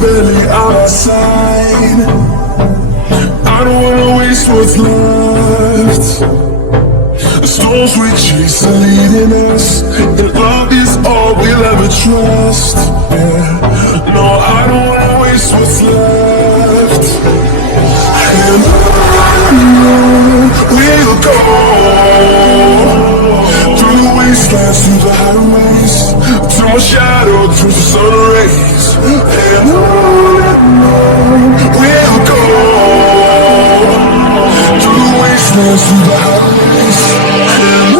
barely out of sight. I don't wanna waste what's left. The storms we chase are leading us, and love is all we'll ever trust. Yeah. No, I don't wanna waste what's left. And on we'll go, through the wastelands, through the highways, till my shadow turns to sun rays. And on we'll go, through the wastelands, through the highways.